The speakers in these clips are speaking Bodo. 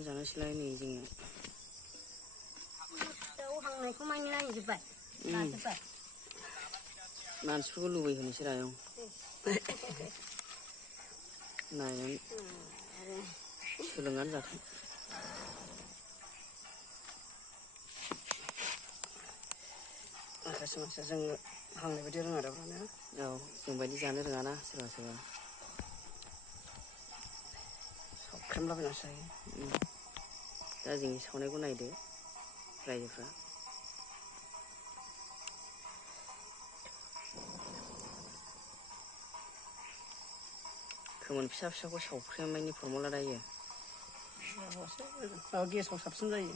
सोलोंनानै जानांसिगोनलाय नै जोङो दाउ हांनायखौ मानि नायजोब्बाय लाजोब्बाय मानसिफोरखौ लुबैहोनोसै रा आयं नायनानै सोलोंनानै जाथों माखासे मानसिया जों हांनाय बायदि रोङा दाब्रानो औ जोंबायदि जानो रोङाना सोरबा सोरबा सावख्रेमलाबायनासो जायो दा जोंनि सावनायखौ नायदो रायजोफ्रा खोमोन फिसा फिसाखौ सावख्रेमनायनि फरमुला दायो माबा गेसाव साबसिन जायो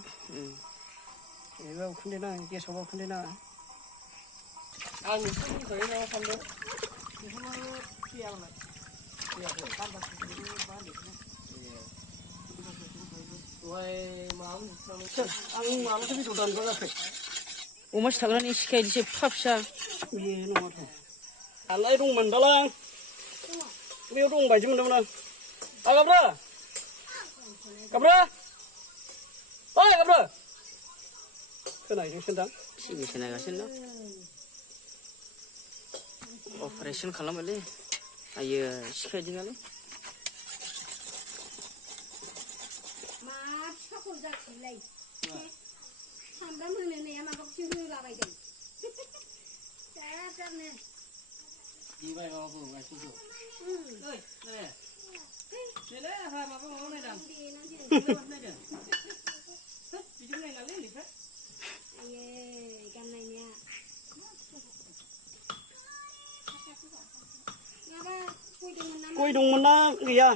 एबा उखुन्दै नाङा गेसावबा उखुन्दै नाङा आं नोंसोर बुंखायो मा सानदों बेखौनो फैया आंलाय फैयाखै आं मालाथो बेदर दानग्रा जाखो अमा सिथारग्रानि सिखायदिसो फिसा फिसा बे नङाथ' आलाय दंमोन दालाय बेयाव दं बायदि मोनदोंमोन आं गाब्रा गाब्रा ओइ गाब्रा खोनाहैदोंसो दां टिभिसो नायगासिनो दं अपारेसन खालामबायलै आयो सिखायदिङालै मा फिफाखौ जाखोलाय सामब्राम होनो होननाया माबाखौसो होलाबायदों जानो दिबाय माबाखौ गायखेरखौ ओइ नेले आंहा माबा नायदां नायदों बिदिखौ नायनालै उन्दैफ्रा आयै गाननायनिया माबा गय दंमोन ना गैया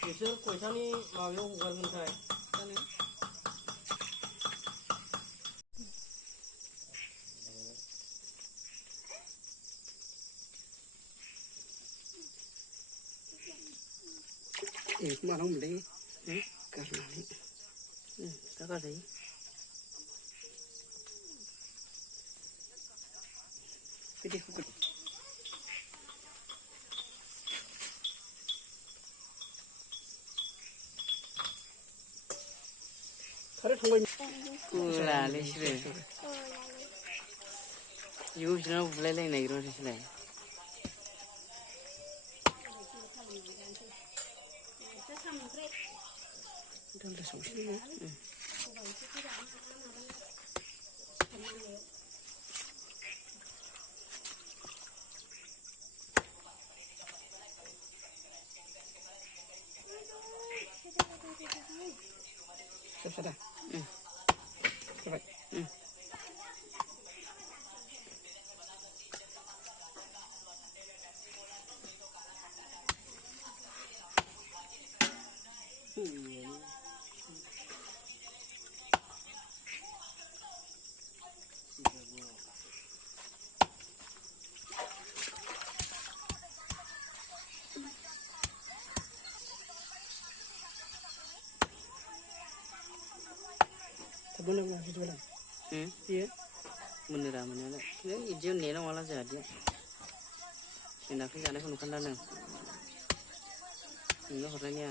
बिसोर खयथानि माबायाव हगारगोनथाय जानो बेखौ मानांगौमोनलै गारनानै दा गारजायो बिदिखौ खारे थांबाय गुलालै बिसोरो बिब' बिनानाव बुलायलायनो नागिरो बिसोरलाय दालदा संसै फिसा दा जाबाय Bener nggak gitu lah? Iya. Bener ah bener. Ini hijau nela malah jadi. Enak sih karena penuh kandang. Ini orangnya.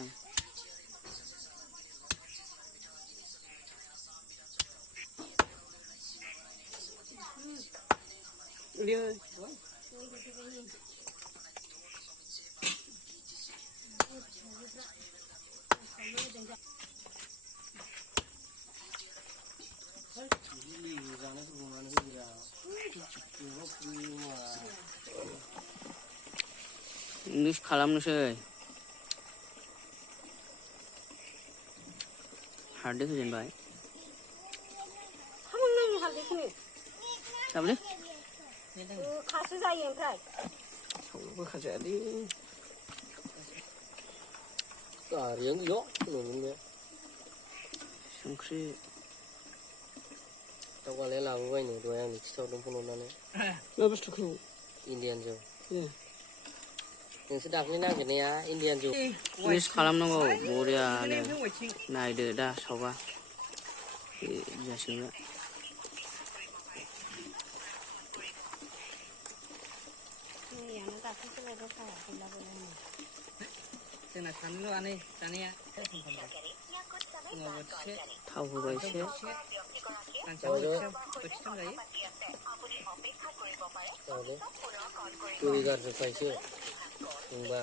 Dia. Nus खालामनोसै हालदै होजेनबाय हामनांगौ हालदैखौनो साबले खासो जायो ओमफ्राय सावनोबो खाजायालै गारियानो गैया होननानै संख्रि दावगालाय लाबोबायनो दहाय आंनि खिथाहरदों फन हरनानै मा बुस्थुखौ इण्डियान जौ ए नोंसोर दाख्लै नागिरनाया इण्डियान जौ मिस खालामनांगौ बरियानो नायदो दा सावबा जासिगोन नैयानो दाख्लैसो बायदि गैलाबो जोंना सानैल'आनो जानाया थाव होबाय एसे दुइ गारजोबखायसो नोंबा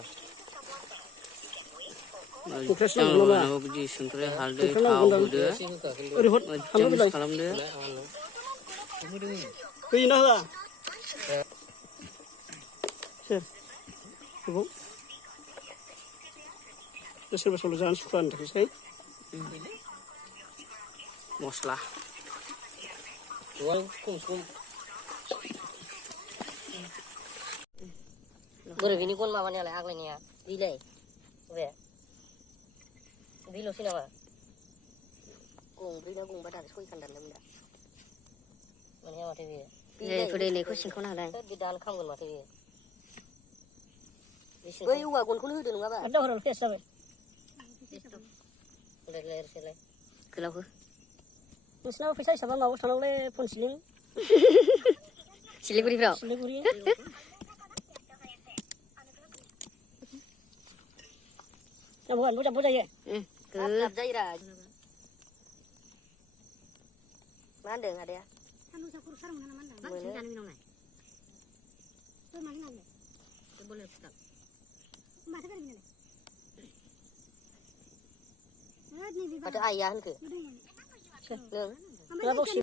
मोजां बिदि संख्रि हालदै थाव होदो एसे होखा खिन्थु ओरै हर मोजां मिक्स खालामदो होयोना होआ सोर गोबाव सोरबा सोरबा जानो सुखुवानि थाखायसै मस्ला गोबां खम बोरै बिनि गन माबानायालाय आग्लायनाया बिलाय बे बिल'सै नामा गंब्रै ना गंबा दान सयखान दानदोंमोन दा मोनहैया माथो बेयो खुदैनिखौ सिंखावनो हादों बे दानो खामगोन माथो बेयो बै औवा गनखौनो होदो नङाबा दावराव फेस जाबाय लाय गोलाव हो नोंसिनाव फैसा हिसाबा माबायाव थांनांगौलै फनसिलिं सिलिगुरिफ्राव सिलिगुरि जाम्बो जायो गाब जायोरा मा होनदों आदाया माथो आइया होनखो नों बावसि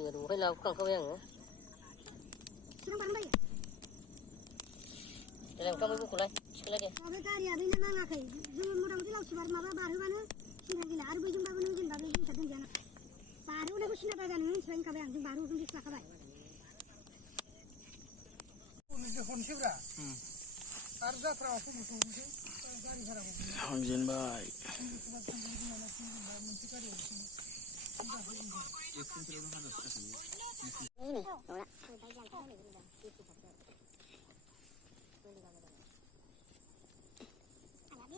दहाय लाबोखांखाबाय आङो देलाय ओंखाम मैगंखौलाय थिखोलाय दे गारिया बेनो नाङाखै जोङो मथा मथि लावसिबार माबा बारहोबानो सिन्था गैला आरो बैजोंबाबो नों जेनेबा बे जिनिसा दोनजायाना बारहोनायखौ सिन्था जानो मिथिबाय होनखाबाय आं जों बारहोगोन बेसे लाखाबाय हमजेनबाय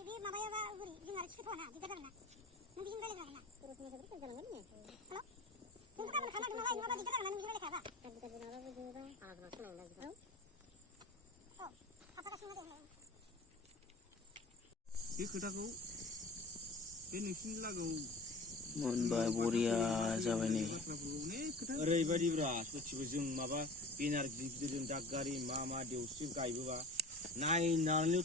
बे माबायाबा बोरै जों आरो थिखोथ'वाना दिगदार जागोन ना नों बिजों रायलायजागोन ना हेल' नोंथ' गाबोन खालामदों नालाय नङाबा दिगदार जागोन ना नों बिजों रायलायखायाबा बे खोथाखौ बे नोंसिनि लागोआव मोनबाय बरिया जाबाय नै ओरैबायदिब्रा सथिबो जों माबा बेनार गिदिर गिदिर दाग गारि मा देवस्रि गायबोबा नायनानै